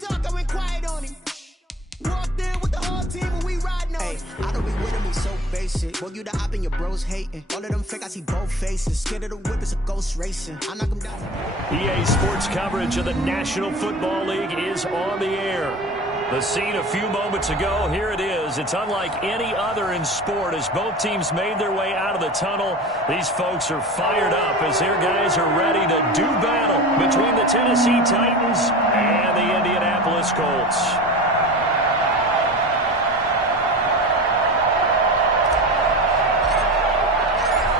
Talk, I went quiet on him. Walked in with the whole team and we riding on him. I don't be with him, he's so basic. Boy, you the op and your bros hating. All of them fake, I see both faces. Scared of the whip, it's a ghost racing. I knock him down. EA Sports coverage of the National Football League is on the air. The scene a few moments ago, here it is. It's unlike any other in sport as both teams made their way out of the tunnel. These folks are fired up as their guys are ready to do battle between the Tennessee Titans and the Indianapolis Colts.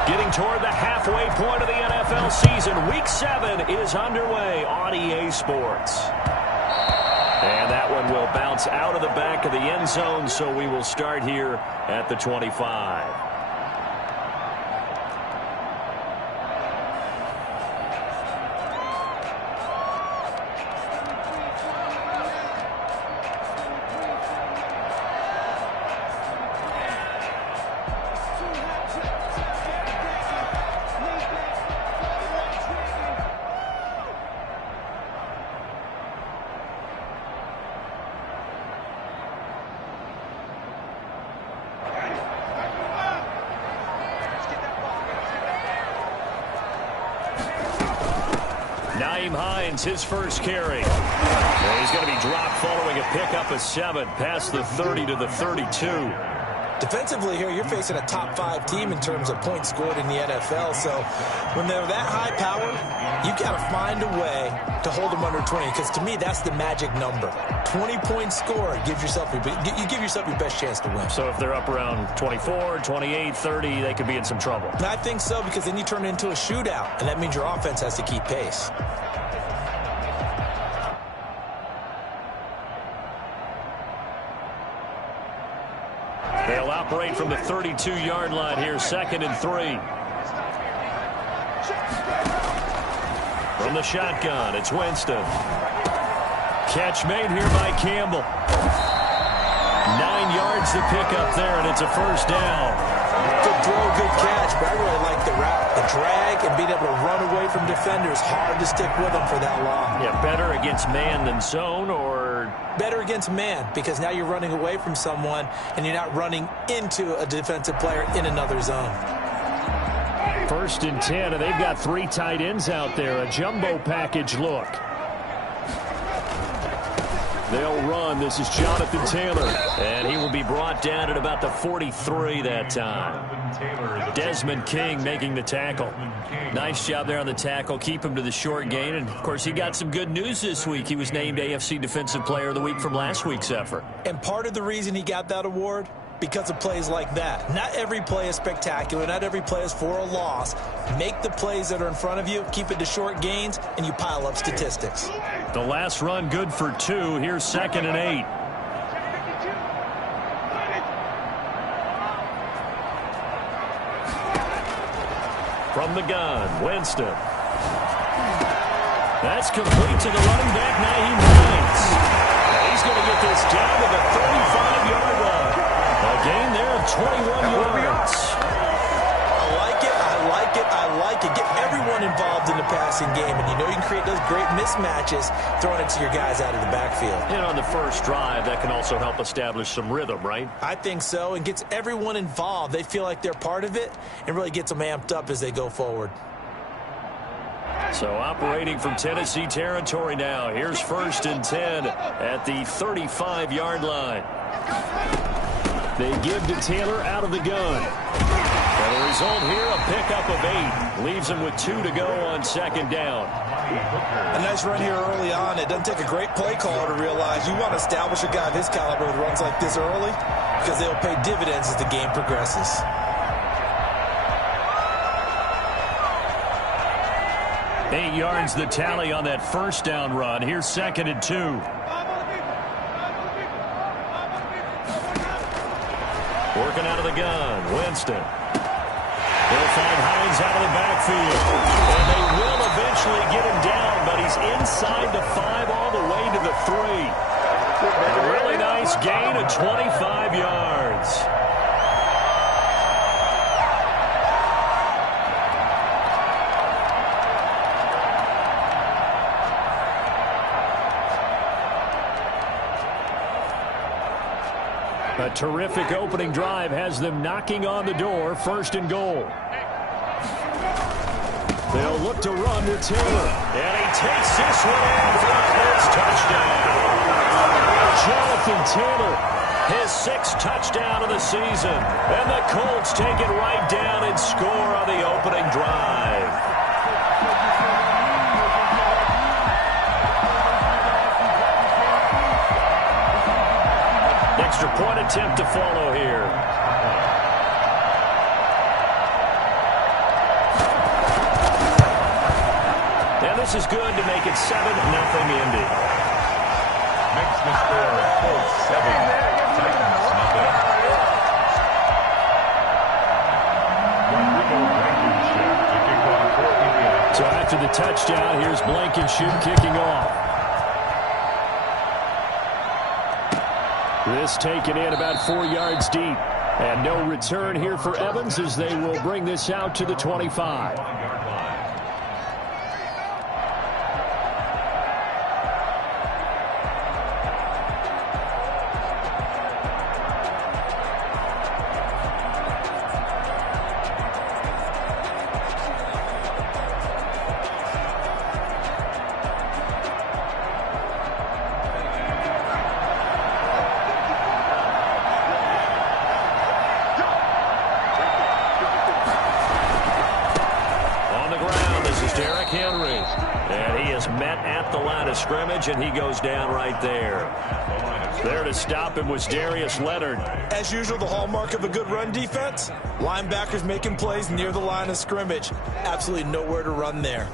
Getting toward the halfway point of the NFL season, Week 7 is underway on EA Sports. And that one will bounce out of the back of the end zone, so we will start here at the 25. His first carry. And he's going to be dropped following a pickup of 7 past the 30 to the 32. Defensively here, you're facing a top 5 team in terms of points scored in the NFL. So when they're that high power, you've got to find a way to hold them under 20. Because to me, that's the magic number. 20 points scored gives yourself you give yourself your best chance to win. So if they're up around 24, 28, 30, they could be in some trouble. And I think so, because then you turn it into a shootout, and that means your offense has to keep pace. They'll operate from the 32-yard line here, 2nd and 3. From the shotgun, it's Winston. Catch made here by Campbell. 9 yards to pick up there, and it's a first down. Good throw, good catch, but I really like the route. The drag and being able to run away from defenders, hard to stick with them for that long. Yeah, better against man than zone, or better against man, because now you're running away from someone and you're not running into a defensive player in another zone. 1st and 10, and they've got 3 tight ends out there. A jumbo package look. They'll run. This is Jonathan Taylor, and he will be brought down at about the 43 that time. Desmond King making the tackle. Nice job there on the tackle. Keep him to the short gain. And, of course, he got some good news this week. He was named AFC Defensive Player of the Week from last week's effort. And part of the reason he got that award, because of plays like that. Not every play is spectacular. Not every play is for a loss. Make the plays that are in front of you, keep it to short gains, and you pile up statistics. The last run good for 2. Here's 2nd and 8. From the gun, Winston. That's complete to the running back, Naheem Hines. He's going to get this down to the 35-yard line. A gain there of 21 yards. I like it, I like it, I like it. Get everyone involved in the passing game, and you know you can create those great mismatches throwing it to your guys out of the backfield. And on the first drive, that can also help establish some rhythm, right? I think so, and gets everyone involved. They feel like they're part of it, and really gets them amped up as they go forward. So operating from Tennessee territory now. Here's 1st and 10 at the 35-yard line. They give to Taylor out of the gun. And the result here, a pickup of 8. Leaves him with 2 to go on 2nd down. A nice run here early on. It doesn't take a great play caller to realize you want to establish a guy of his caliber with runs like this early, because they'll pay dividends as the game progresses. Eight yards the tally on that first down run. Here's 2nd and 2. Working out of the gun, Winston. They'll find Hines out of the backfield. And they will eventually get him down, but he's inside the 5 all the way to the 3. A really nice gain of 25 yards. A terrific opening drive has them knocking on the door, 1st and goal. They'll look to run with Taylor. And he takes this one in for the Colts touchdown. Jonathan Taylor, his 6th touchdown of the season. And the Colts take it right down and score on the opening drive. Extra point attempt to follow here. And this is good to make it 7-0 Indy. Makes the score Colts 7, Titans nothing. Rodrigo Blankenship to kick off for Indy. So after the touchdown, here's Blankenship kicking off. This taken in about 4 yards deep. And no return here for Evans as they will bring this out to the 25. Scrimmage, and he goes down right there. There to stop him was Darius Leonard. As usual, the hallmark of a good run defense, linebackers making plays near the line of scrimmage. Absolutely nowhere to run there.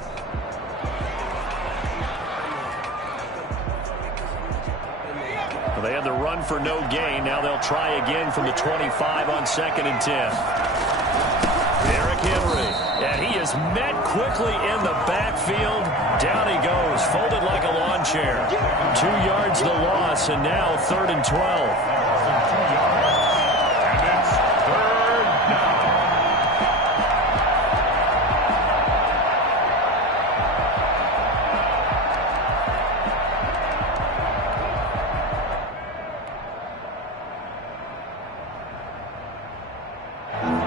Well, they had the run for no gain. Now they'll try again from the 25 on 2nd and 10. Derrick Henry, and he is met quickly in the backfield. Down he goes, folded like a lawn chair. 2 yards the loss, and now 3rd and 12. And it's 3rd down.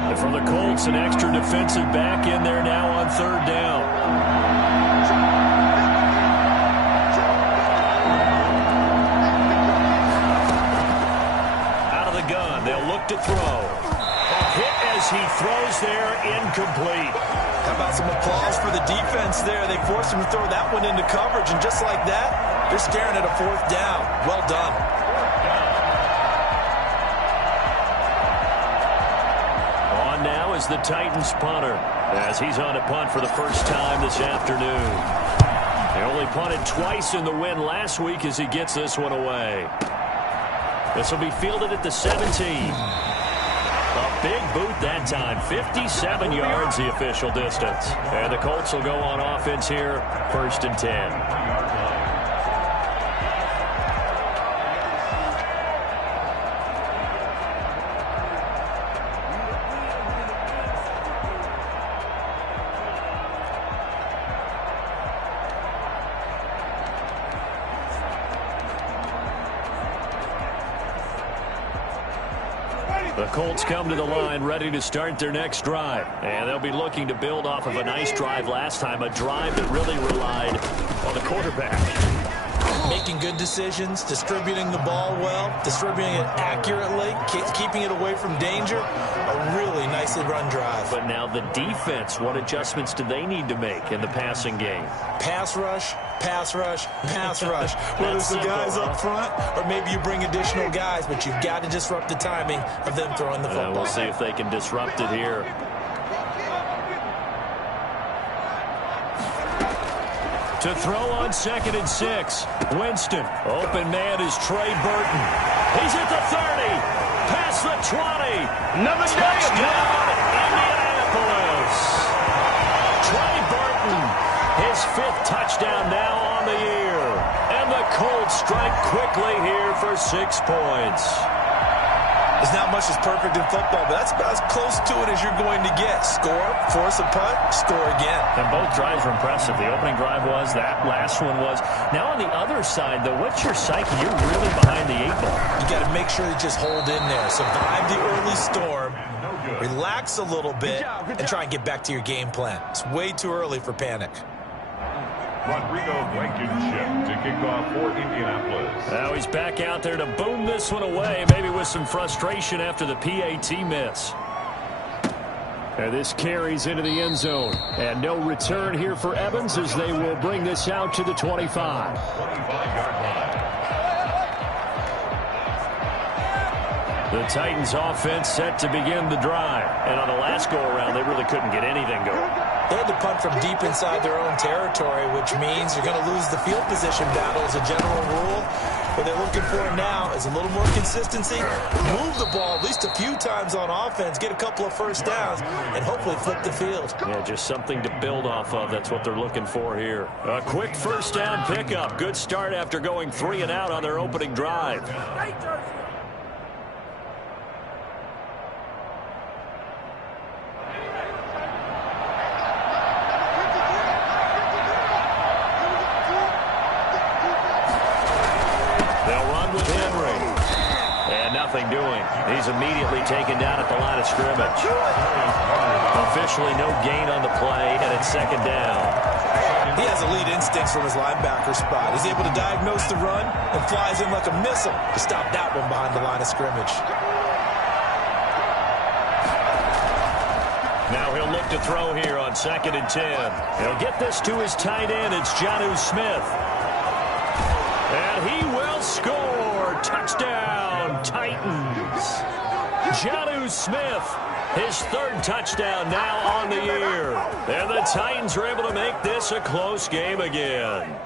And for the Colts, an extra defensive back in there now on 3rd down. To throw. A hit as he throws there, incomplete. How about some applause for the defense there? They forced him to throw that one into coverage, and just like that, they're staring at a 4th down. Well done. On now is the Titans punter, as he's on a punt for the first time this afternoon. They only punted twice in the win last week as he gets this one away. This will be fielded at the 17. A big boot that time. 57 yards the official distance. And the Colts will go on offense here, 1st and 10. The Colts come to the line ready to start their next drive. And they'll be looking to build off of a nice drive last time, a drive that really relied on the quarterback. Making good decisions, distributing the ball well, distributing it accurately, keeping it away from danger. A really nicely run drive. But now the defense, what adjustments do they need to make in the passing game? Pass rush, pass rush, pass rush. Whether it's the guys up front or maybe you bring additional guys, but you've got to disrupt the timing of them throwing the football. We'll see if they can disrupt it here. To throw on 2nd and 6. Winston. Open man is Trey Burton. He's at the 30. Past the 20. Another touchdown, Indianapolis. Trey Burton, his 5th touchdown now on the year. And the Colts strike quickly here for 6 points. There's not much that's perfect in football, but that's about as close to it as you're going to get. Score, force a punt, score again. And both drives were impressive. The opening drive was, that last one was. Now on the other side, though, what's your psyche? You're really behind the 8-ball. You got to make sure you just hold in there. Survive the early storm, relax a little bit, and try and get back to your game plan. It's way too early for panic. Rodrigo Blankenship to kick off for Indianapolis. Now he's back out there to boom this one away, maybe with some frustration after the PAT miss. And this carries into the end zone. And no return here for Evans as they will bring this out to the 25. 25-yard line. The Titans offense set to begin the drive. And on the last go-around, they really couldn't get anything going. They had to punt from deep inside their own territory, which means you're going to lose the field position battle as a general rule. What they're looking for now is a little more consistency, move the ball at least a few times on offense, get a couple of first downs, and hopefully flip the field. Yeah, just something to build off of. That's what they're looking for here. A quick first down pickup. Good start after going 3 and out on their opening drive. Doing. He's immediately taken down at the line of scrimmage. Officially no gain on the play, and it's second down. He has elite instincts from his linebacker spot. He's able to diagnose the run and flies in like a missile to stop that one behind the line of scrimmage. Now he'll look to throw here on 2nd and 10. He'll get this to his tight end. It's Jonnu Smith. And he will score. Touchdown, Titans. Jonnu Smith, his 3rd touchdown now on the year. And the Titans are able to make this a close game again.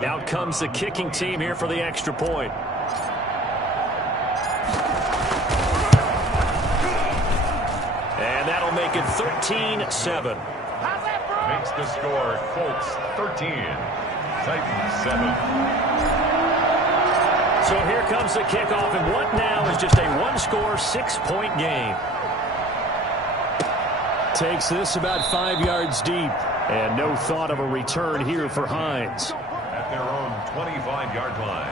Out comes the kicking team here for the extra point. And that'll make it 13-7. Makes the score Colts 13, Titans 7. So here comes the kickoff, and what now is just a 1-score, 6-point game. Takes this about 5 yards deep, and no thought of a return here for Hines. At their own 25-yard line.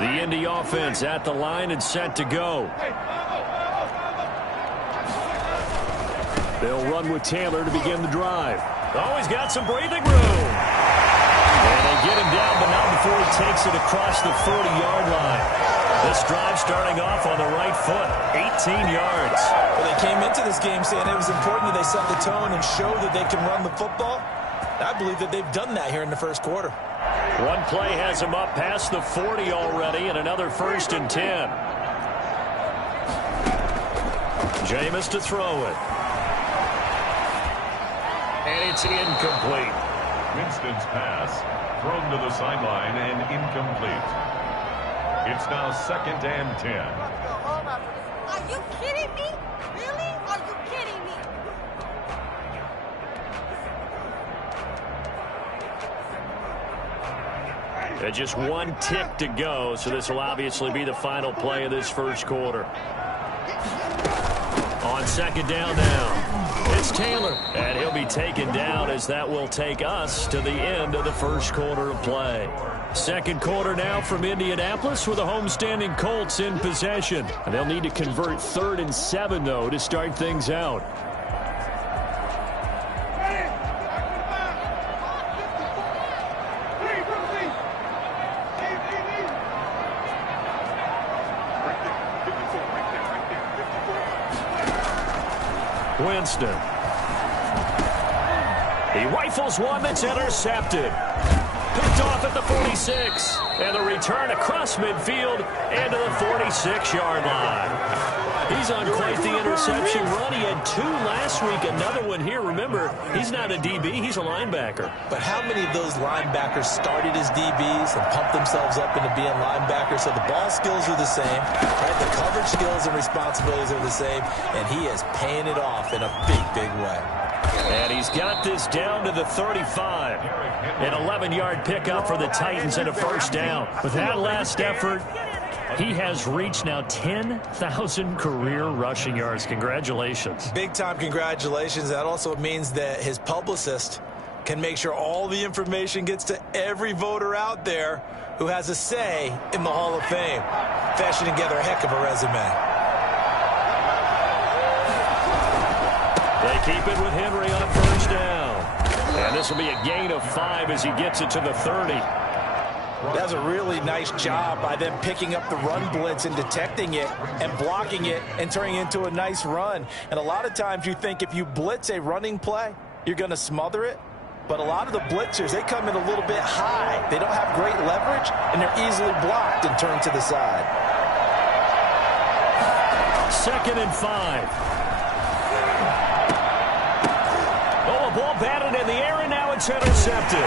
The Indy offense at the line and set to go. They'll run with Taylor to begin the drive. Oh, he's got some breathing room. And they get him down, but not before he takes it across the 40-yard line. This drive starting off on the right foot, 18 yards. Well, they came into this game saying it was important that they set the tone and show that they can run the football. I believe that they've done that here in the first quarter. One play has him up past the 40 already, and another 1st and 10. Jameis to throw it. And it's incomplete. Winston's pass thrown to the sideline and incomplete. It's now 2nd and 10. Are you kidding me? Really? Are you kidding me? Just 1 tick to go, so this will obviously be the final play of this first quarter. On 2nd down now, it's Taylor, and he'll be taken down as that will take us to the end of the first quarter of play. Second quarter now from Indianapolis with the homestanding Colts in possession. And they'll need to convert 3rd and 7, though, to start things out. Winston. He rifles one that's intercepted. Picked off at the 47. 26. And the return across midfield and to the 46-yard line. He's on quite the interception run. He had 2 last week, another one here. Remember, he's not a DB, he's a linebacker. But how many of those linebackers started as DBs and pumped themselves up into being linebackers? So the ball skills are the same, right? The coverage skills and responsibilities are the same, and he is paying it off in a big, big way. And he's got this down to the 35. An 11-yard pickup for the Titans and a first down. With that last effort, he has reached now 10,000 career rushing yards. Congratulations. Big-time congratulations. That also means that his publicist can make sure all the information gets to every voter out there who has a say in the Hall of Fame. Fashioning together a heck of a resume. They keep it with Henry on a first down. And this will be a gain of 5 as he gets it to the 30. That's a really nice job by them picking up the run blitz and detecting it and blocking it and turning it into a nice run. And a lot of times you think if you blitz a running play, you're going to smother it. But a lot of the blitzers, they come in a little bit high. They don't have great leverage, and they're easily blocked and turned to the side. 2nd and 5. Oh, a ball batted in the air, and now it's intercepted.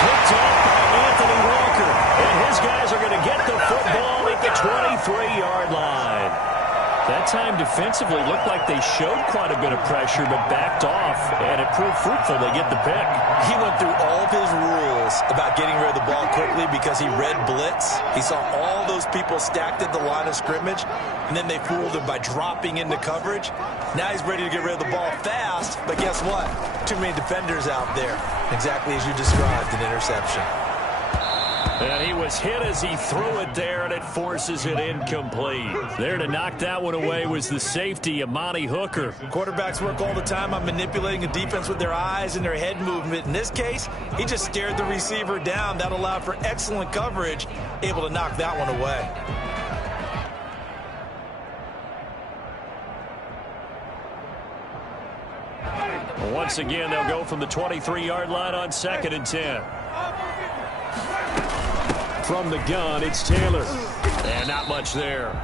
Picked off by Anthony Walker. And his guys are going to get the football at the 23-yard line. That time defensively looked like they showed quite a bit of pressure but backed off, and it proved fruitful. They get the pick. He went through all of his rules about getting rid of the ball quickly because he read blitz. He saw all those people stacked at the line of scrimmage, and then they fooled him by dropping into coverage. Now he's ready to get rid of the ball fast, but guess what? Too many defenders out there. Exactly as you described, an interception. And he was hit as he threw it there, and it forces it incomplete. There to knock that one away was the safety, Amani Hooker. Quarterbacks work all the time on manipulating a defense with their eyes and their head movement. In this case, he just stared the receiver down. That allowed for excellent coverage, able to knock that one away. Once again, they'll go from the 23-yard line on 2nd and 10. From the gun, it's Taylor. And not much there.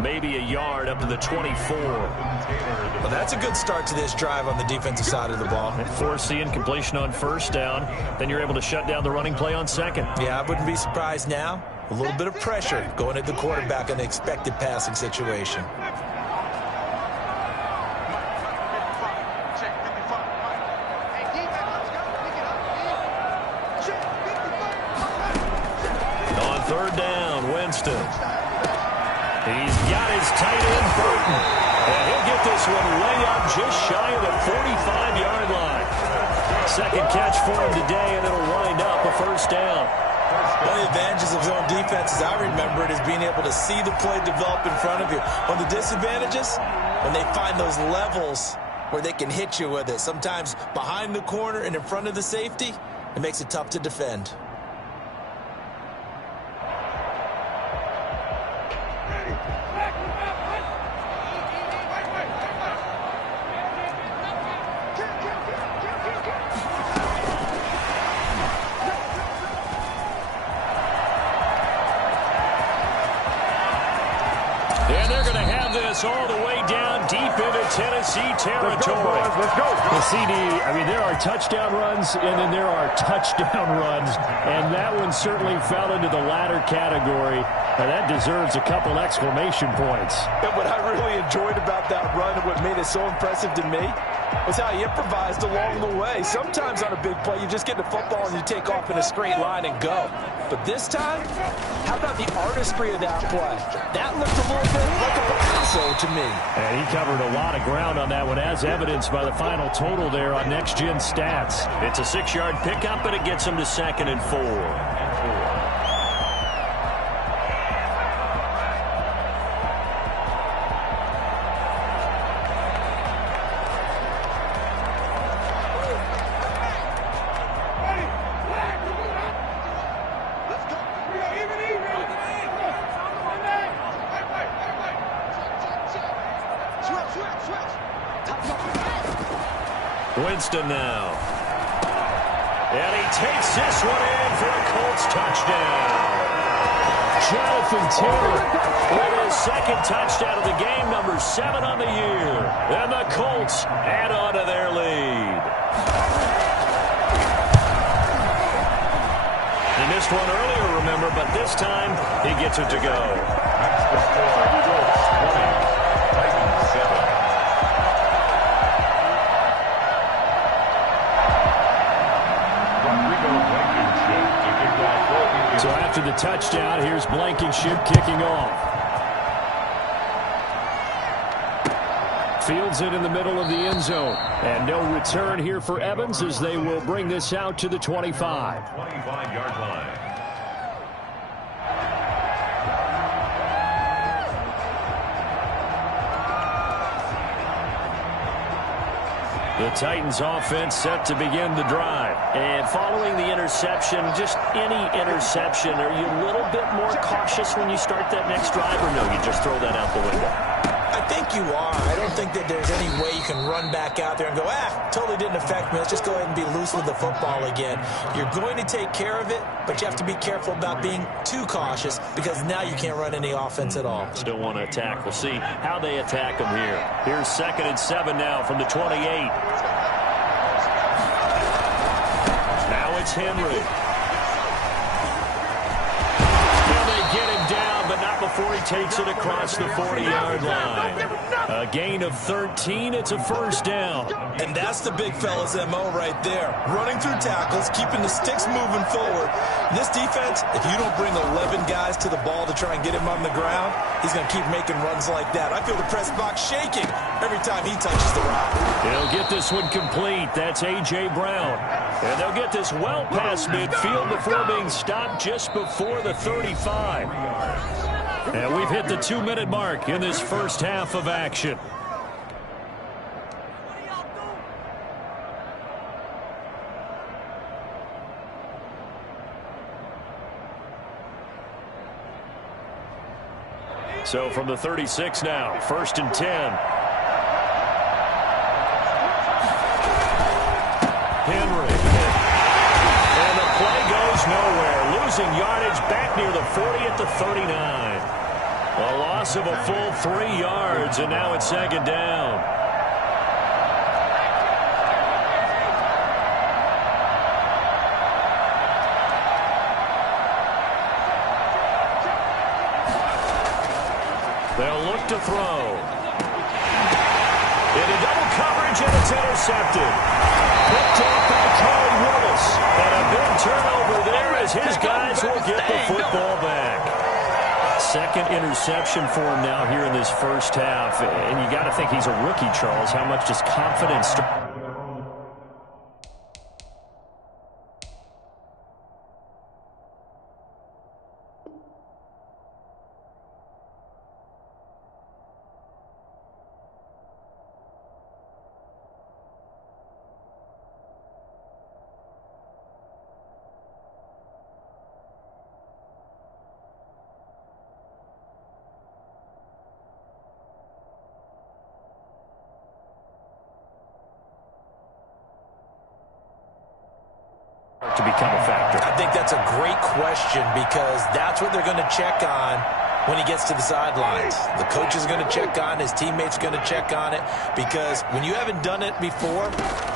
Maybe a yard up to the 24. Well, that's a good start to this drive on the defensive side of the ball. Force the incompletion on first down. Then you're able to shut down the running play on 2nd. Yeah, I wouldn't be surprised now. A little bit of pressure going at the quarterback in the expected passing situation. He's got his tight end, Burton. And he'll get this one way up just shy of the 45-yard line. 2nd catch for him today, and it'll wind up a first down. One of the advantages of zone defense, as I remember it, is being able to see the play develop in front of you. One of the disadvantages, when they find those levels where they can hit you with it, sometimes behind the corner and in front of the safety, it makes it tough to defend. All the way down deep into Tennessee territory. Let's go. The CD, I mean, there are touchdown runs, and then there are touchdown runs, and that one certainly fell into the latter category. Now, that deserves a couple exclamation points. And what I really enjoyed about that run and what made it so impressive to me was how he improvised along the way. Sometimes on a big play, you just get the football and you take off in a straight line and go. But this time, how about the artistry of that play? That looked a little bit like a Picasso to me. And he covered a lot of ground on that one, as evidenced by the final total there on Next Gen Stats. It's a 6-yard pickup, but it gets him to 2nd and 4. Winston now. And he takes this one in for a Colts touchdown. Jonathan Taylor with his second touchdown of the game, number 7 on the year. And the Colts add on to their lead. He missed one earlier, remember, but this time he gets it to go. That's the score. Colts 20, Titans 7. So after the touchdown, here's Blankenship kicking off. Fields it in the middle of the end zone. And no return here for Evans as they will bring this out to the 25. 25-yard line. The Titans offense set to begin the drive. And following the interception, just any interception, are you a little bit more cautious when you start that next drive, or no, you just throw that out the window? I think you are. I don't think that there's any way you can run back out there and go, totally didn't affect me. Let's just go ahead and be loose with the football again. You're going to take care of it, but you have to be careful about being too cautious because now you can't run any offense at all. Still want to attack. We'll see how they attack them here. Here's 2nd and 7 now from the 28. Now it's Henry. Get him down, but not before he takes it across the 40-yard line. A gain of 13. It's a first down. And that's the big fella's MO right there. Running through tackles, keeping the sticks moving forward. This defense, if you don't bring 11 guys to the ball to try and get him on the ground, he's going to keep making runs like that. I feel the press box shaking every time he touches the rock. He'll get this one complete. That's A.J. Brown. And they'll get this well past midfield before being stopped just before the 35. And we've hit the 2-minute mark in this first half of action. So from the 36 now, 1st and 10. Henry. And the play goes nowhere. Losing yardage back near the 40 at the 39. A loss of a full 3 yards, and now it's 2nd down. They'll look to throw. Into double coverage, and it's intercepted. Picked off by Corey Willis. And a big turnover there as his guys will get the football back. 2nd interception for him now here in this first half. And you got to think he's a rookie, Charles. How much does confidence... to become a factor? I think that's a great question because that's what they're going to check on when he gets to the sidelines. The coach is going to check on, his teammates are going to check on it because when you haven't done it before,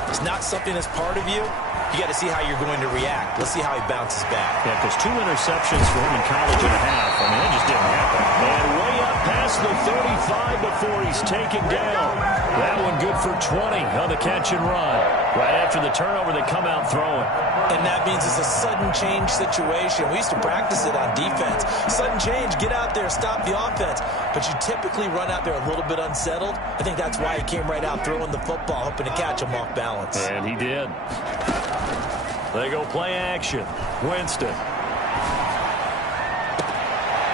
it's not something that's part of you. You got to see how you're going to react. Let's see how he bounces back. Yeah, because 2 interceptions for him in college and a half. I mean, that just didn't happen. And way up past the 35 before he's taken down. That one good for 20 on the catch and run. Right after the turnover, they come out throwing. And that means it's a sudden change situation. We used to practice it on defense. Sudden change, get out there, stop the offense. But you typically run out there a little bit unsettled. I think that's why he came right out throwing the football, hoping to catch him off balance. And he did. They go play action. Winston.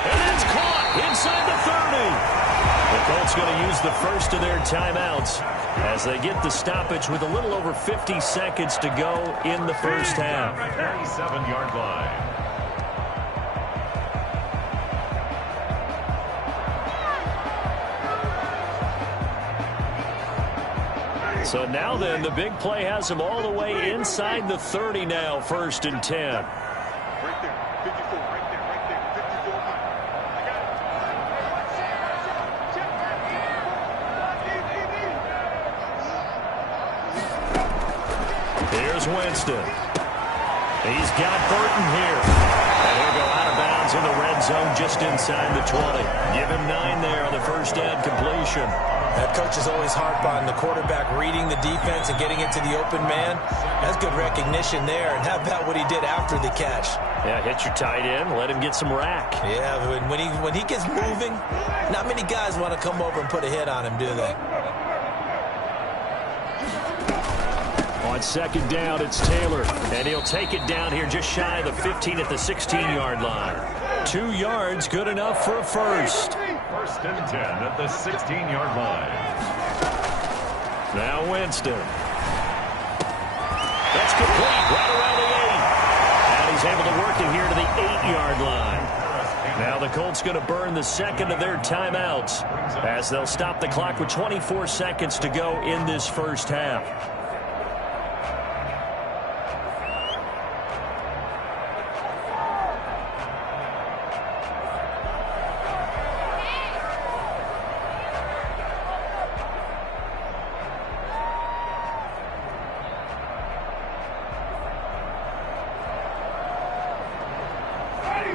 And it's caught inside the 30. The Colts going to use the first of their timeouts as they get the stoppage with a little over 50 seconds to go in the first half. 37-yard line. So now then, the big play has him all the way inside the 30 now, 1st and 10. Right there, 54, right there, 54. I got it. Here's Winston. He's got Burton here. And he'll go out of bounds in the red zone just inside the 20. Give him 9 there on the first down completion. That coach is always harp on the quarterback reading the defense and getting it to the open man. That's good recognition there. And how about what he did after the catch? Yeah, hit your tight end, let him get some rack. Yeah, when he gets moving, not many guys want to come over and put a hit on him, do they? On 2nd down, it's Taylor, and he'll take it down here just shy of the 15 at the 16-yard line. 2 yards, good enough for a first. 1st and 10 at the 16-yard line. Now Winston. That's complete, right around the 8. And he's able to work it here to the 8-yard line. Now the Colts going to burn the second of their timeouts as they'll stop the clock with 24 seconds to go in this first half.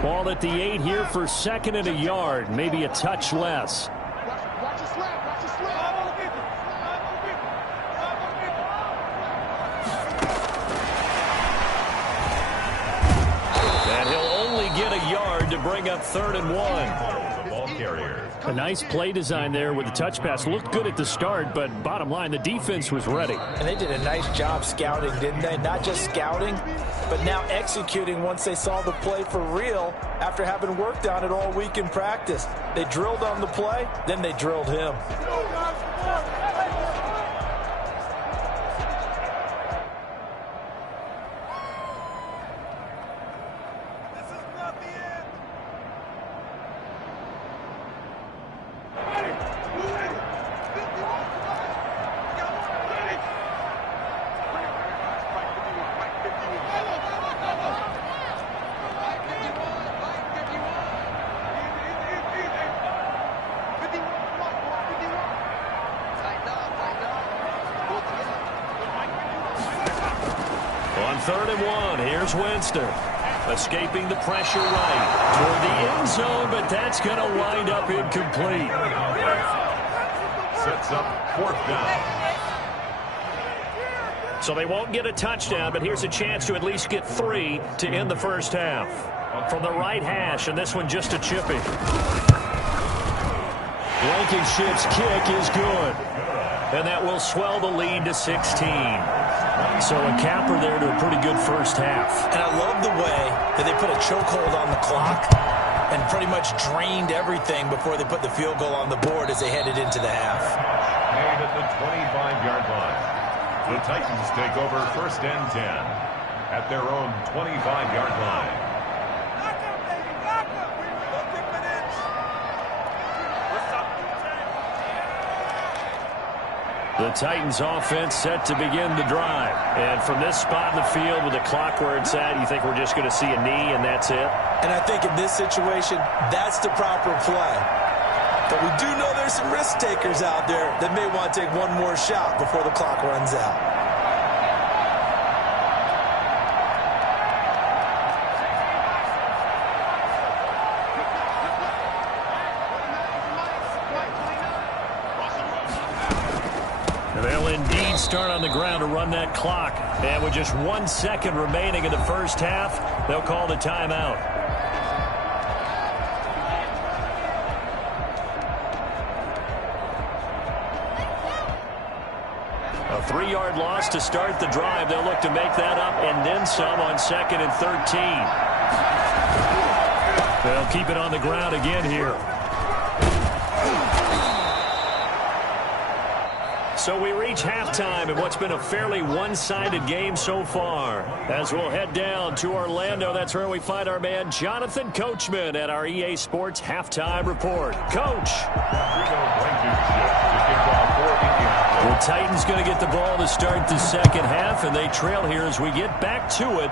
Ball at the 8 here for 2nd and a yard, maybe a touch less. Watch your slap, watch your slap. And he'll only get a yard to bring up 3rd and 1. The ball carrier. A nice play design there with the touch pass. Looked good at the start, but bottom line, the defense was ready. And they did a nice job scouting, didn't they? Not just scouting, but now executing once they saw the play for real after having worked on it all week in practice. They drilled on the play, then they drilled him. On 3rd and 1, here's Winston. Escaping the pressure right toward the end zone, but that's going to wind up incomplete. Sets up 4th down. So they won't get a touchdown, but here's a chance to at least get 3 to end the first half. From the right hash, and this one just a chipping. Blankenship's kick is good. And that will swell the lead to 16. So a capper there to a pretty good first half. And I love the way that they put a chokehold on the clock and pretty much drained everything before they put the field goal on the board as they headed into the half. Made at the 25-yard line. The Titans take over 1st and 10 at their own 25-yard line. The Titans offense set to begin the drive. And from this spot in the field with the clock where it's at, you think we're just going to see a knee and that's it? And I think in this situation, that's the proper play. But we do know there's some risk takers out there that may want to take one more shot before the clock runs out. They'll indeed start on the ground to run that clock. And with just 1 second remaining in the first half, they'll call the timeout. A 3-yard loss to start the drive. They'll look to make that up and then some on 2nd and 13. They'll keep it on the ground again here. So we reach halftime in what's been a fairly one-sided game so far. As we'll head down to Orlando, that's where we find our man Jonathan Coachman at our EA Sports Halftime Report. Coach. Blankenship to kick off for Indianapolis. The Titans going to get the ball to start the second half, and they trail here as we get back to it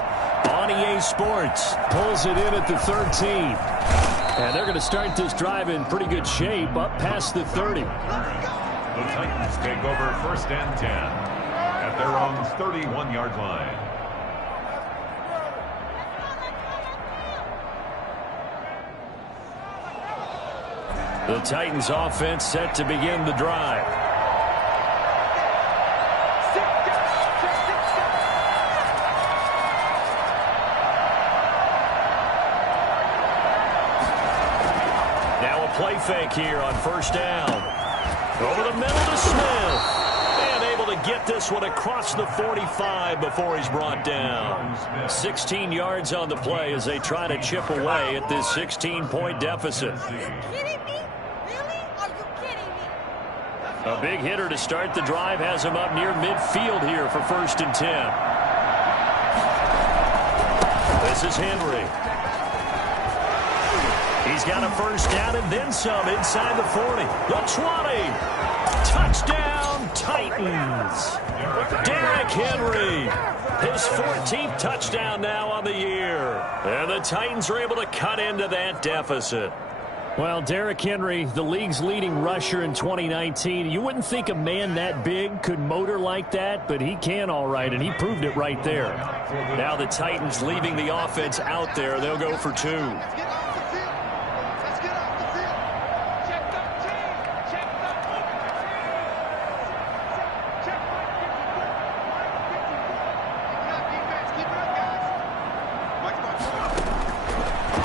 on EA Sports. Pulls it in at the 13. And they're going to start this drive in pretty good shape up past the 30. The Titans take over first and 10 at their own 31-yard line. The Titans offense set to begin the drive. Now a play fake here on first down. Over the middle to Smith. And able to get this one across the 45 before he's brought down. 16 yards on the play as they try to chip away at this 16-point deficit. A big hitter to start the drive has him up near midfield here for first and 10. This is Henry. He's got a first down and then some inside the 40. The 20. Touchdown, Titans. Derrick Henry. His 14th touchdown now on the year. And the Titans are able to cut into that deficit. Well, Derrick Henry, the league's leading rusher in 2019. You wouldn't think a man that big could motor like that, but he can all right, and he proved it right there. Now the Titans leaving the offense out there. They'll go for two.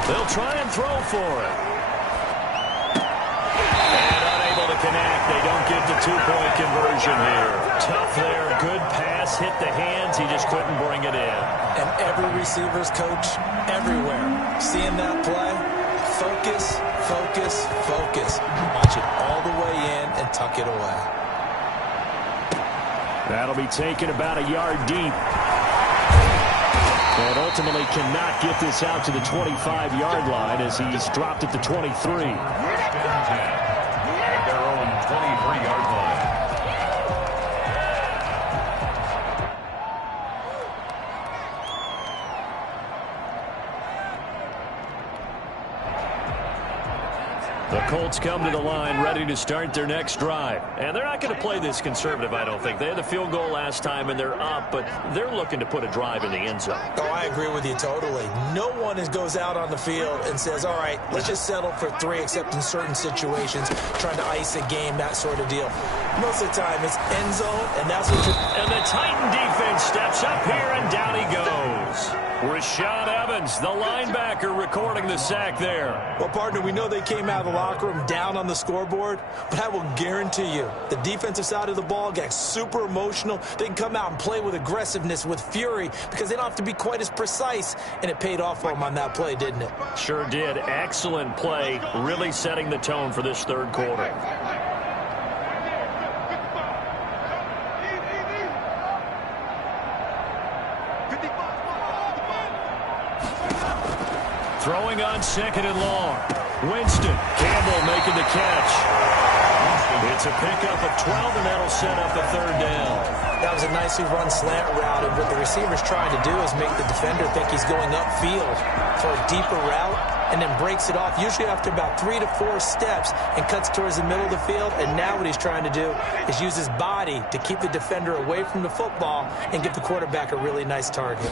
They'll try and throw for it. Connect. They don't get the two-point conversion here. Tough there. Good pass. Hit the hands. He just couldn't bring it in. And every receiver's coach everywhere. Seeing that play, focus, focus, focus. Watch it all the way in and tuck it away. That'll be taken about a yard deep. And ultimately cannot get this out to the 25-yard line as he's dropped at the 23. 23-yard line. The Colts come to the line ready to start their next drive. And they're not going to play this conservative, I don't think. They had the field goal last time, and they're up, but they're looking to put a drive in the end zone. Oh, I agree with you totally. No one goes out on the field and says, all right, let's just settle for three, except in certain situations, trying to ice a game, that sort of deal. Most of the time, it's end zone, and that's what And the Titan defense steps up here, and down he goes. Rashad Evans, the linebacker, recording the sack there. Well, partner, we know they came out of the locker room down on the scoreboard, but I will guarantee you the defensive side of the ball got super emotional. They can come out and play with aggressiveness, with fury, because they don't have to be quite as precise, and it paid off for them on that play, didn't it? Sure did. Excellent play, really setting the tone for this third quarter. Throwing on second and long. Winston. Campbell making the catch. It's a pickup of 12, and that'll set up a third down. That was a nicely run slant route, and what the receiver's trying to do is make the defender think he's going upfield for a deeper route, and then breaks it off, usually after about 3 to 4 steps, and cuts towards the middle of the field. And now what he's trying to do is use his body to keep the defender away from the football and give the quarterback a really nice target.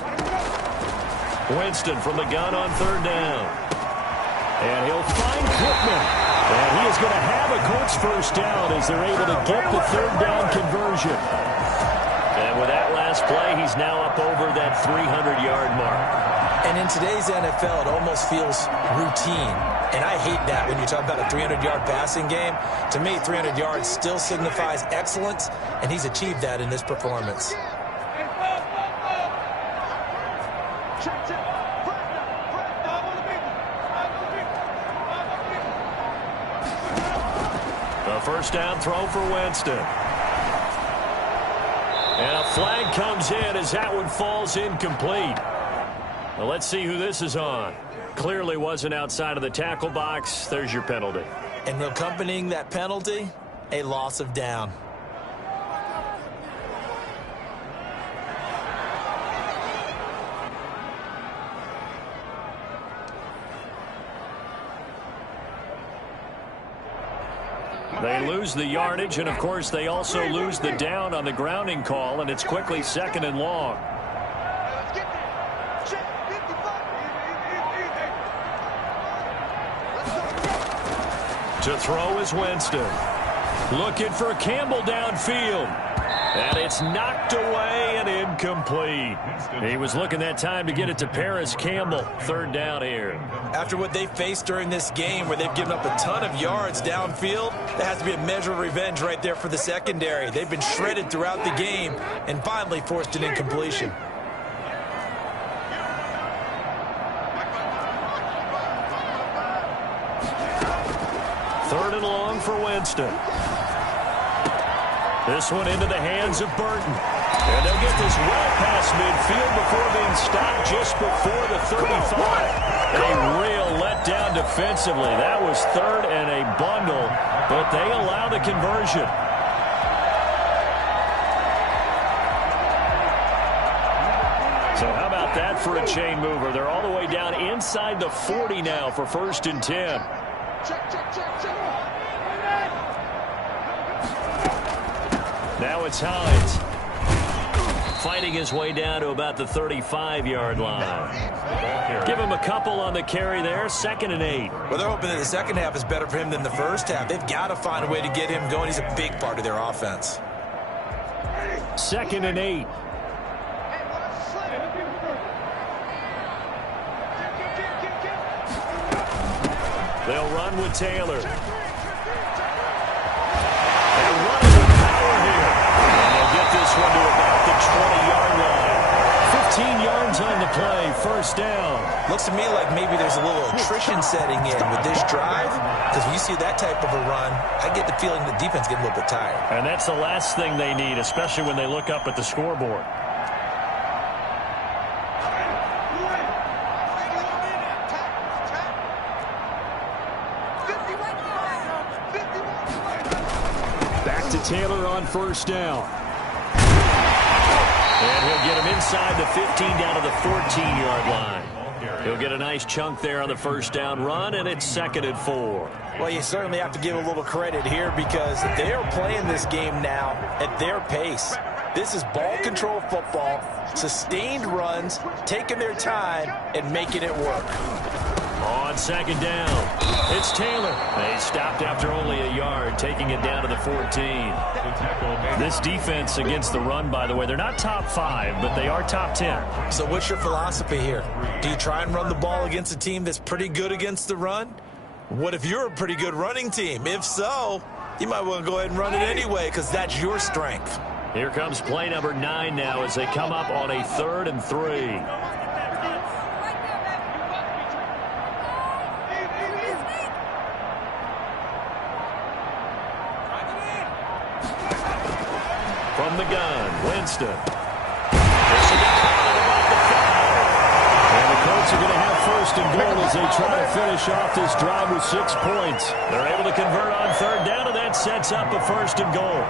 Winston from the gun on third down. And he'll find Pittman. And he is going to have a Colts first down as they're able to get the third down conversion. And with that last play, he's now up over that 300-yard mark. And in today's NFL, it almost feels routine. And I hate that when you talk about a 300-yard passing game. To me, 300 yards still signifies excellence, and he's achieved that in this performance. The first down throw for Winston. And a flag comes in as that one falls incomplete. Well, let's see who this is on. Clearly wasn't outside of the tackle box. There's your penalty. And accompanying that penalty, a loss of down. They lose the yardage, and, of course, they also lose the down on the grounding call, and it's quickly 2nd and long. To throw is Winston. Looking for Campbell downfield. And it's knocked away and incomplete. He was looking that time to get it to Paris Campbell. 3rd down here. After what they faced during this game where they've given up a ton of yards downfield, there has to be a measure of revenge right there for the secondary. They've been shredded throughout the game and finally forced an incompletion. Third and long for Winston. This one into the hands of Burton. And they'll get this well past midfield before being stopped just before the 35. A real letdown defensively. That was 3rd and a bundle, but they allow the conversion. So how about that for a chain mover? They're all the way down inside the 40 now for 1st and 10. Now it's Hines. Fighting his way down to about the 35-yard line. Give him a couple on the carry there. 2nd and 8. Well, they're hoping that the second half is better for him than the first half. They've got to find a way to get him going. He's a big part of their offense. 2nd and 8. They'll run with Taylor. They're running with power here. And they'll get this one to about the 20-yard line. 15 yards on the play. 1st down. Looks to me like maybe there's a little attrition setting in with this drive. Because when you see that type of a run, I get the feeling the defense getting a little bit tired. And that's the last thing they need, especially when they look up at the scoreboard. Taylor on 1st down. And he'll get him inside the 15 down to the 14-yard line. He'll get a nice chunk there on the 1st down run, and it's 2nd and 4. Well, you certainly have to give a little credit here because they are playing this game now at their pace. This is ball control football, sustained runs, taking their time, and making it work. On 2nd down, it's Taylor. They stopped after only a yard, taking it down to the 14. This defense against the run, by the way, they're not top 5, but they are top 10. So what's your philosophy here? Do you try and run the ball against a team that's pretty good against the run? What if you're a pretty good running team? If so, you might want to go ahead and run it anyway because that's your strength. Here comes play number 9 now as they come up on a 3rd and 3. From the gun, Winston. This will be caught about the 5. And the Colts are going to have 1st and goal as they try to finish off this drive with 6 points. They're able to convert on 3rd down, and that sets up a 1st and goal.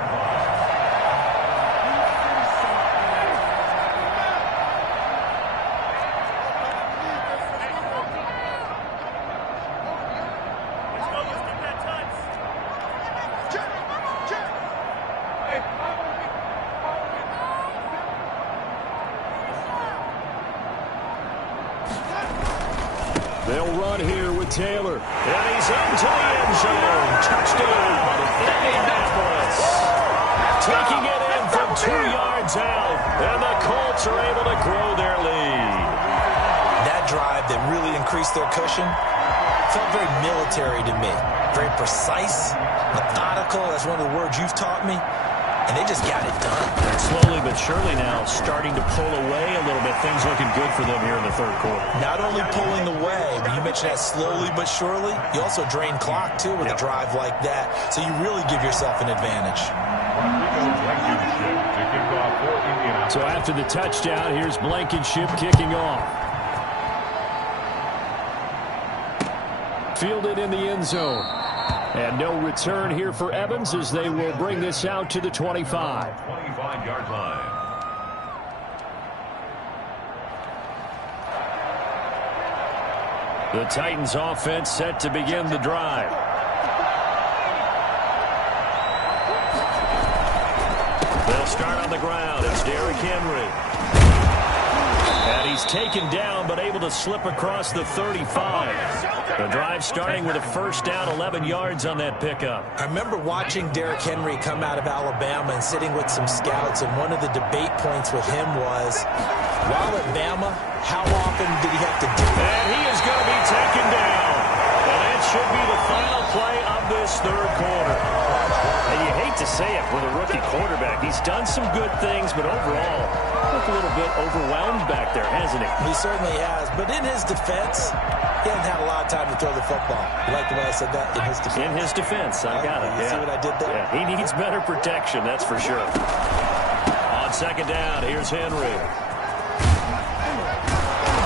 They'll run here with Taylor. And he's into the end zone. Touchdown, Indianapolis. Taking it in from 2 yards out. And the Colts are able to grow their lead. That drive that really increased their cushion felt very military to me. Very precise, methodical. That's one of the words you've taught me. And they just got it done. And slowly but surely now starting to pull away a little bit. Things looking good for them here in the 3rd quarter. Not only pulling away, but you mentioned that slowly but surely. You also drain clock, too, with a drive like that. So you really give yourself an advantage. So after the touchdown, here's Blankenship kicking off. Fielded in the end zone. And no return here for Evans as they will bring this out to the 25. 25-yard line. The Titans offense set to begin the drive. They'll start on the ground. It's Derrick Henry. And he's taken down, but able to slip across the 35. The drive starting with a first down, 11 yards on that pickup. I remember watching Derrick Henry come out of Alabama and sitting with some scouts, and one of the debate points with him was, while at Bama, how often did he have to do it? And he is going to be taken down. And that should be the final play of this third quarter. And you hate to say it with a rookie quarterback. He's done some good things, but overall, looked a little bit overwhelmed back there, hasn't he? He certainly has. But in his defense, he hasn't had a lot of time to throw the football. You like the way I said that? In his defense. In his defense. I got it. You see what I did there? Yeah, he needs better protection, that's for sure. On second down, here's Henry.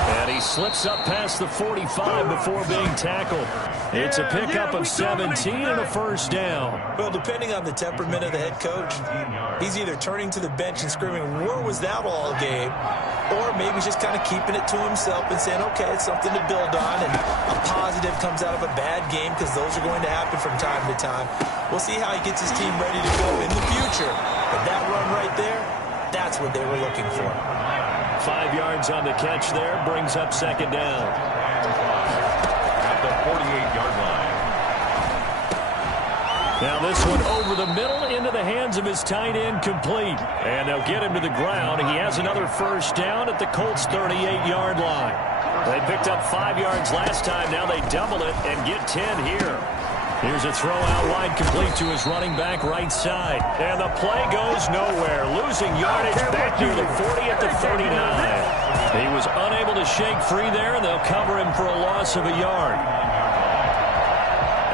And he slips up past the 45 before being tackled. It's a pickup of 17 and a first down. Well, depending on the temperament of the head coach, he's either turning to the bench and screaming, where was that all game? Or maybe he's just kind of keeping it to himself and saying, okay, it's something to build on, and a positive comes out of a bad game, because those are going to happen from time to time. We'll see how he gets his team ready to go in the future. But that run right there, that's what they were looking for. 5 yards on the catch there, brings up second down. At the 48-yard line. Now this one over the middle into the hands of his tight end, complete. And they'll get him to the ground. He has another first down at the Colts' 38-yard line. They picked up 5 yards last time. Now they double it and get 10 here. Here's a throw out wide, complete to his running back right side. And the play goes nowhere. Losing yardage back near the 40 at the 39. He was unable to shake free there, and they'll cover him for a loss of a yard.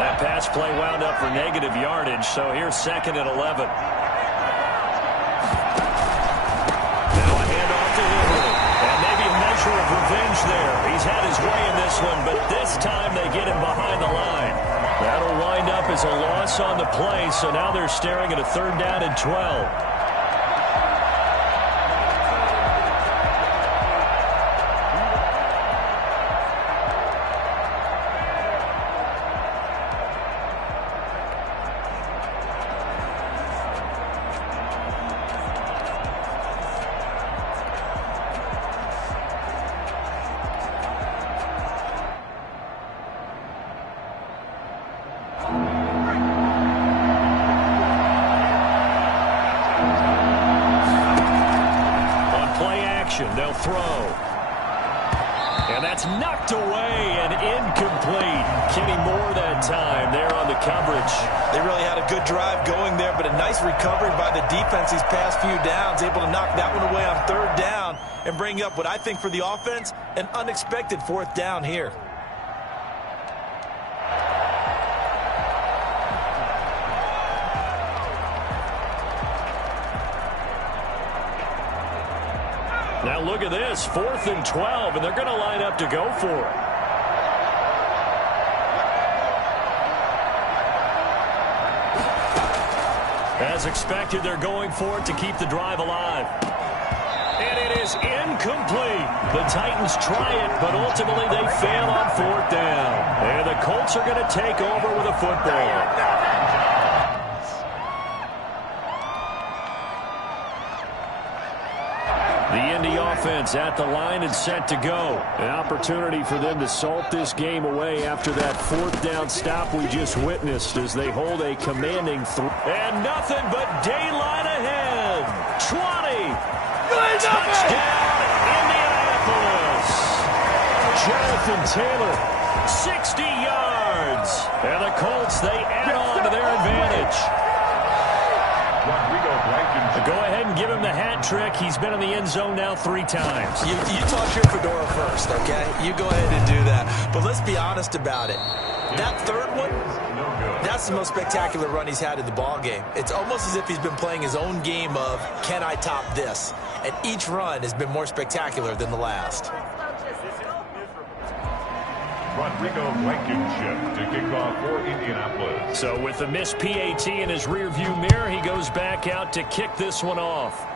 That pass play wound up for negative yardage, so here's second and 11. Now a handoff to Henry. And maybe a measure of revenge there. He's had his way in this one, but this time they get him behind the line. That'll wind up as a loss on the play, so now they're staring at a third down and 12. They'll throw. And that's knocked away and incomplete. Kenny Moore that time there on the coverage. They really had a good drive going there, but a nice recovery by the defense these past few downs, able to knock that one away on third down and bring up what I think for the offense, an unexpected fourth down here. Now look at this, 4th and 12, and they're going to line up to go for it. As expected, they're going for it to keep the drive alive. And it is incomplete. The Titans try it, but ultimately they fail on 4th down. And the Colts are going to take over with a football. The Indy offense at the line and set to go. An opportunity for them to salt this game away after that 4th down stop we just witnessed as they hold a commanding and nothing but daylight ahead. 20. Touchdown, Indianapolis. Jonathan Taylor, 60 yards. And the Colts, they add on to their advantage. Go ahead and give him the hat trick. He's been in the end zone now 3 times. You toss your fedora first, okay? You go ahead and do that. But let's be honest about it. That third one, that's the most spectacular run he's had in the ball game. It's almost as if he's been playing his own game of, can I top this? And each run has been more spectacular than the last. Rodrigo Blankenship to kick off for Indianapolis. So with the missed PAT in his rearview mirror, he goes back out to kick this one off.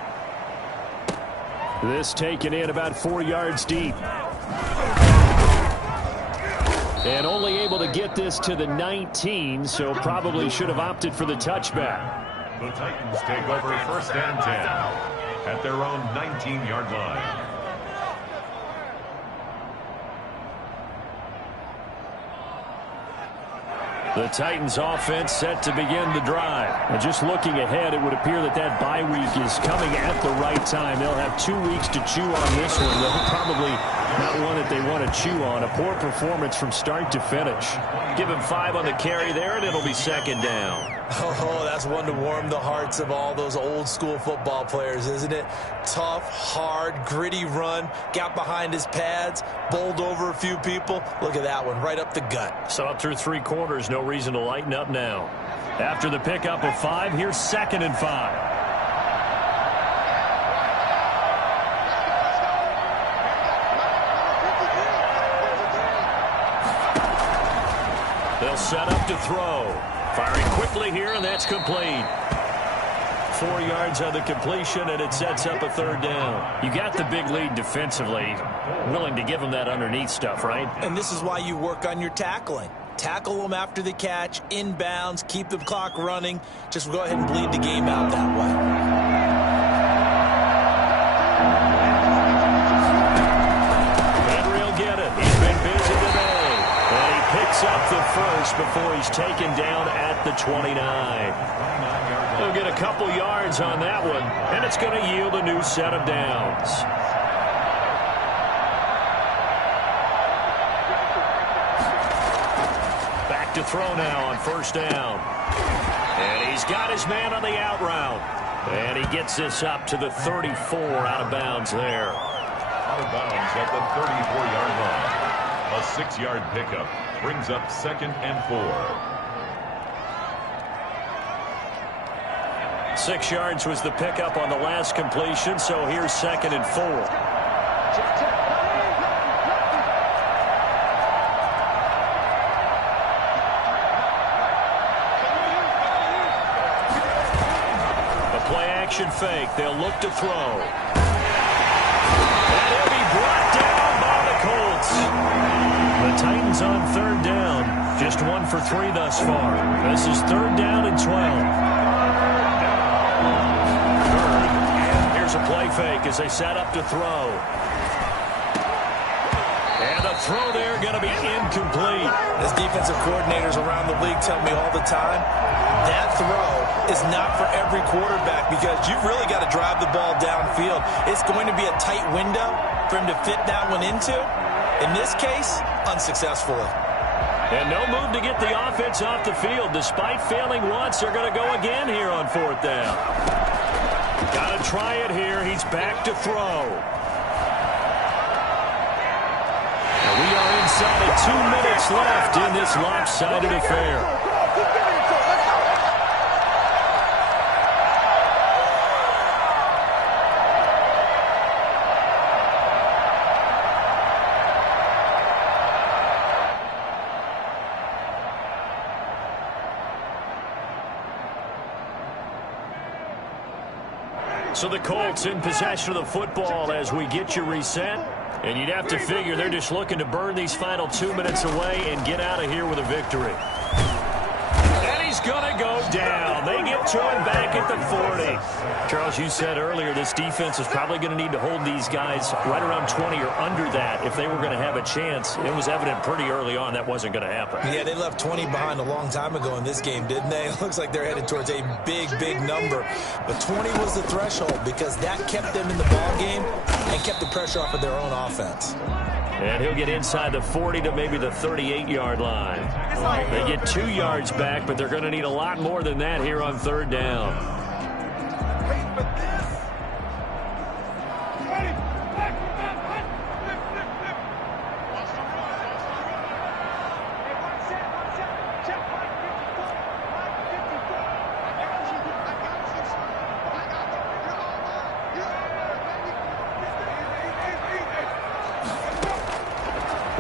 This taken in about 4 yards deep. And only able to get this to the 19, so probably should have opted for the touchback. The Titans take over 1st and 10 at their own 19-yard line. The Titans offense set to begin the drive. And just looking ahead, it would appear that that bye week is coming at the right time. They'll have 2 weeks to chew on this one. They'll probably not one that they want to chew on. A poor performance from start to finish. Give him 5 on the carry there, and it'll be 2nd down. Oh, that's one to warm the hearts of all those old school football players, isn't it? Tough, hard, gritty run. Got behind his pads, bowled over a few people. Look at that one, right up the gut. So up through 3 quarters, no reason to lighten up now. After the pickup of 5, here's 2nd and 5. They'll set up to throw. Firing quickly here, and that's complete. 4 yards on the completion, and it sets up a 3rd down. You got the big lead defensively. Willing to give them that underneath stuff, right? And this is why you work on your tackling. Tackle them after the catch, inbounds, keep the clock running. Just go ahead and bleed the game out that way. Henry will get it. He's been busy today. And he picks up the first before he's taken down at the 29. He'll get a couple yards on that one, and it's going to yield a new set of downs. Back to throw now on 1st down. And he's got his man on the out route. And he gets this up to the 34 out of bounds there. Out of bounds at the 34-yard line. A 6-yard pickup brings up 2nd and 4. 6 yards was the pickup on the last completion, so here's 2nd and 4. A play-action fake. They'll look to throw. And he'll be brought down by the Colts. The Titans on 3rd down. Just 1 for 3 thus far. This is 3rd down and 12. Here's a play fake as they set up to throw. And the throw there going to be incomplete. As defensive coordinators around the league tell me all the time, that throw is not for every quarterback because you've really got to drive the ball downfield. It's going to be a tight window for him to fit that one into. In this case, unsuccessfully. And no move to get the offense off the field. Despite failing once, they're going to go again here on 4th down. Got to try it here. He's back to throw. And we are inside of 2 minutes left in this lopsided affair. So the Colts in possession of the football as we get you reset. And you'd have to figure they're just looking to burn these final 2 minutes away and get out of here with a victory. And he's going to go down. They get to him back at the 40. Charles, you said earlier this defense is probably going to need to hold these guys right around 20 or under that if they were going to have a chance. It was evident pretty early on that wasn't going to happen. Yeah, they left 20 behind a long time ago in this game, didn't they? It looks like they're headed towards a big, big number. But 20 was the threshold because that kept them in the ball game and kept the pressure off of their own offense. And he'll get inside the 40 to maybe the 38-yard line. They get 2 yards back, but they're going to need a lot more than that here on 3rd down.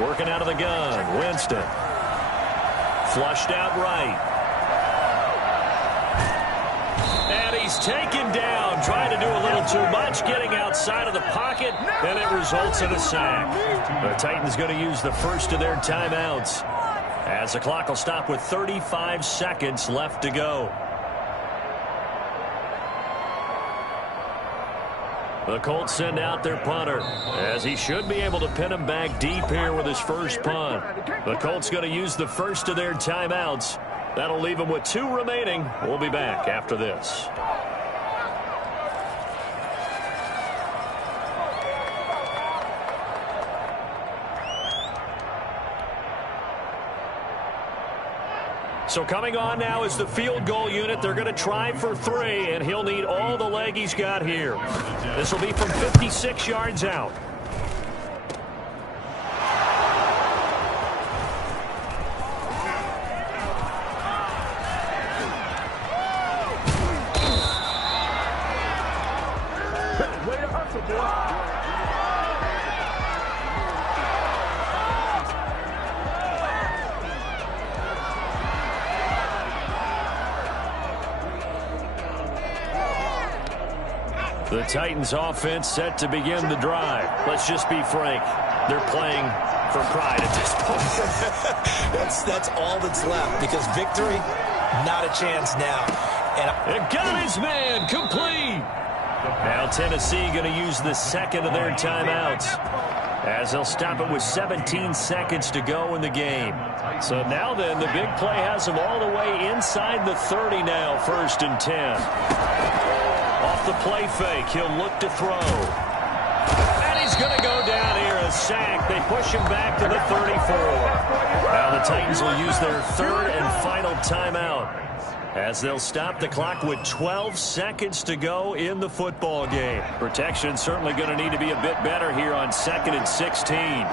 Working out of the gun, Winston. Flushed out right. And he's taken down, trying to do a little too much, getting outside of the pocket, and it results in a sack. The Titans going to use the first of their timeouts as the clock will stop with 35 seconds left to go. The Colts send out their punter, as he should be able to pin him back deep here with his first punt. The Colts going to use the first of their timeouts. That'll leave them with 2 remaining. We'll be back after this. So coming on now is the field goal unit. They're going to try for 3, and he'll need all the leg he's got here. This will be from 56 yards out. Way to hustle, boy. The Titans offense set to begin the drive. Let's just be frank. They're playing for pride at this point. That's all that's left, because victory, not a chance now. And got his man complete. Now Tennessee going to use the second of their timeouts, as they'll stop it with 17 seconds to go in the game. So now then, the big play has them all the way inside the 30 now, 1st and 10. Off the play fake, he'll look to throw. And he's going to go down here, a sack. They push him back to the 34. Now the Titans will use their 3rd and final timeout, as they'll stop the clock with 12 seconds to go in the football game. Protection certainly going to need to be a bit better here on 2nd and 16.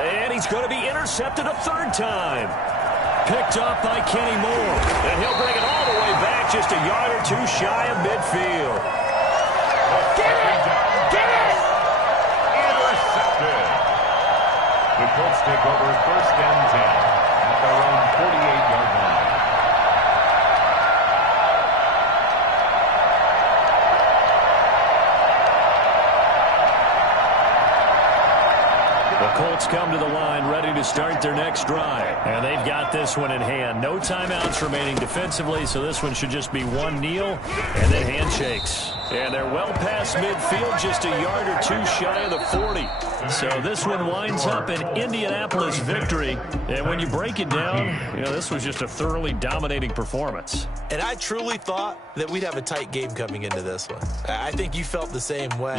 And he's going to be intercepted a 3rd time. Picked up by Kenny Moore. And he'll bring it all the way back, just a yard or 2 shy of midfield. Get it! Get it! Intercepted. The Colts take over 1st and 10 at their own 48-yard line. The Colts come to the line ready to start their next drive. And they've got this one in hand. No timeouts remaining defensively, so this one should just be 1 kneel and then handshakes. And they're well past midfield, just a yard or 2 shy of the 40. So this one winds up an Indianapolis victory. And when you break it down, this was just a thoroughly dominating performance. And I truly thought that we'd have a tight game coming into this one. I think you felt the same way.